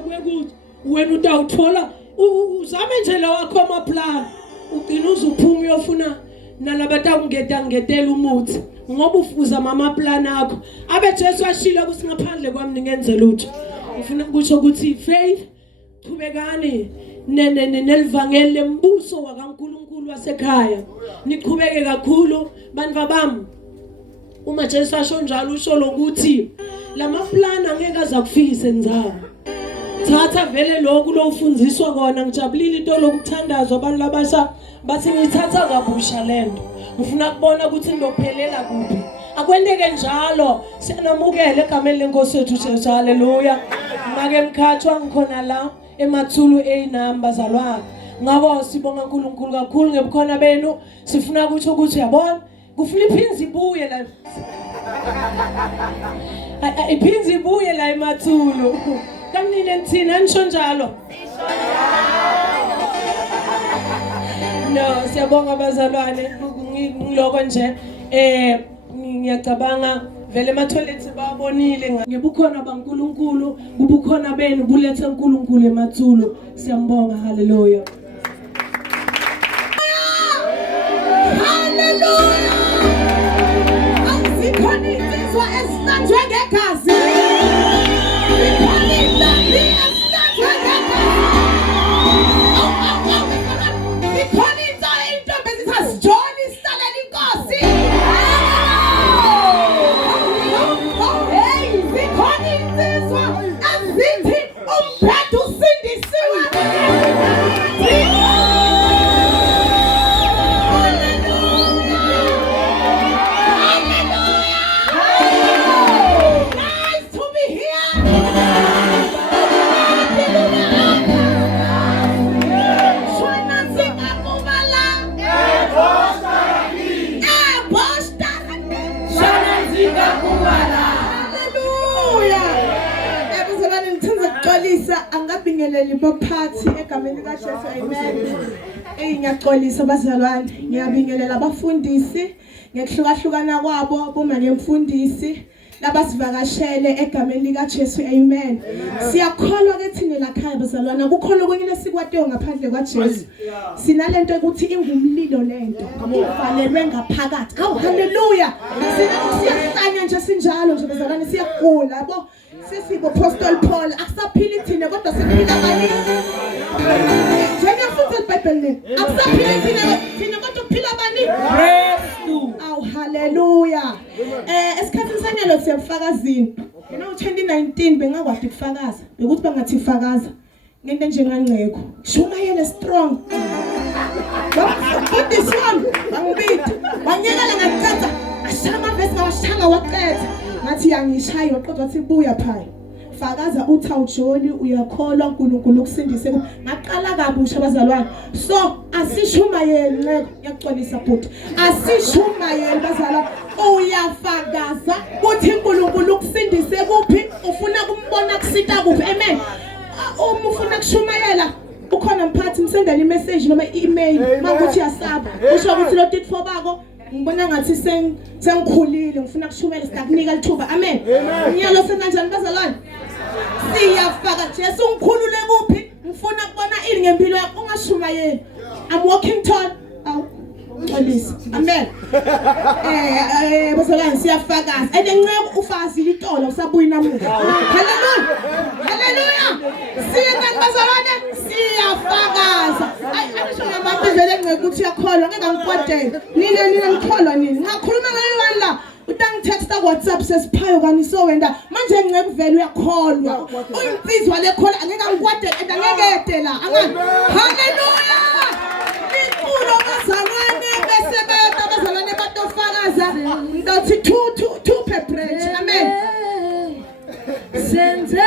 kwekuthi wena utawuthola uzame nje la wakho amaplan ugcina uzuphuma uyofuna nalabata ungetangetela umuthi ngoba ufuza mama plan akho abe Jesu ashila kusingaphandle kwami ningenze lutho ufuna ukuthi ukuthi faith qhubekani nelivangeli lembuso wakaNkulunkulu wasekhaya niqhubeke kakhulu bantu bami uma Jesu asho njalo usho lokuthi lama plan angeke azakufikise nzawo thatha vele lokhu lo ufundiswa kona ngijabulile into lokuthandazwa abantu labasha bathi ngithatha kabusha lento ngifuna kubona ukuthi ndophelela kuphi akwendeke njalo siyanamukela egameni lenkosi yethu Jesu haleluya make mkhathwa ngikhona la eMathulu A number zalwa ngabo sibonga uNkulunkulu kakhulu ngebukhona benu sifuna ukuthi yabona kuFilippines ibuye la iphinzi ibuye la eMathulu kamnine nthina nisho njalo no siyabonga abazalwane ngiloko nje ngiyacabanga vele ema-toilets babonile ngebukhona baNkulunkulu kubukhona benu bulethe uNkulunkulu eMathulu siyambonga haleluya haleluya azikhona insizwa esinanjwe ngegazi angabingeleli baphathi egameni kaJesu amen ngiyaxolisa bazalwane ngiyabingelela abafundisi ngekuhlukahlukana kwabo boma ngemfundisi labasivakashele egameni likaJesu amen siyakholwa ke thina lakhaya bazalwane kukhona okunye esikwathiwe ngaphandle kwaJesu sinalento ukuthi ingumlilo lento uvalelwe ngaphakathi awu haleluya siyahlanya nje sinjalo nje bazalwane siyagula yabo sisibo Apostle Paul akusaphili thina kodwa siphila abaningi njengefuthe iBhayibheli akusaphili thina kodwa kuphila abaningi Kristu awu haleluya esikhathini sanyalo siyafakazini 2019 bengakwadi ukufakaza bekuthi bangathi fakaza ngento njengangceko shumayele strong but this one bangibidi wanyekela ngaqatha ashama vese ngawashanga waqetha ngathi yangishaya waqedwa wathi buya phaya fakaza uthi awujoli uyakholwa uNkulunkulu ukusindise ngaqala kabusha abazalwane so asishumayeli nceko yaxolisa bhuti asishumayeli bazalwane uyafakaza uthi uNkulunkulu ukusindise kuphi ufuna kumbona kusita kuphi amen uma ufuna kushumayela ukhona mphathi msendela imessage noma i-email mangukuthi yasaba usho ukuthi lo titfo bako ngibona ngathi sengikhulile ngifuna kushumela sitakunika lithuba amen ngiyalo senanjani bazalwane siyafaka Jesu ngikhulule kuphi ngifuna kubona ini ngempilo yakho ungashumayeli I'm walking tall xolisa amen bazalwane siyafakaza enenqeko ufazi litolo usabuya namuhla haleluya haleluya siyenzani bazalwane siyafakaza ayisho ngabantu vele engceke ukuthi uyakholwa ngeke ngikwadele nina ngikholwa nini ngakhuluma ngale la utangitexta WhatsApp sesiphayo kani so wenda manje ngiceke vele uyakholwa uyinsizwa lekhola angeke ngikwadele and angeke yedela haleluya ikulo bazalwane bese beta bazalwane batofakaza ndothi two per branch amen senze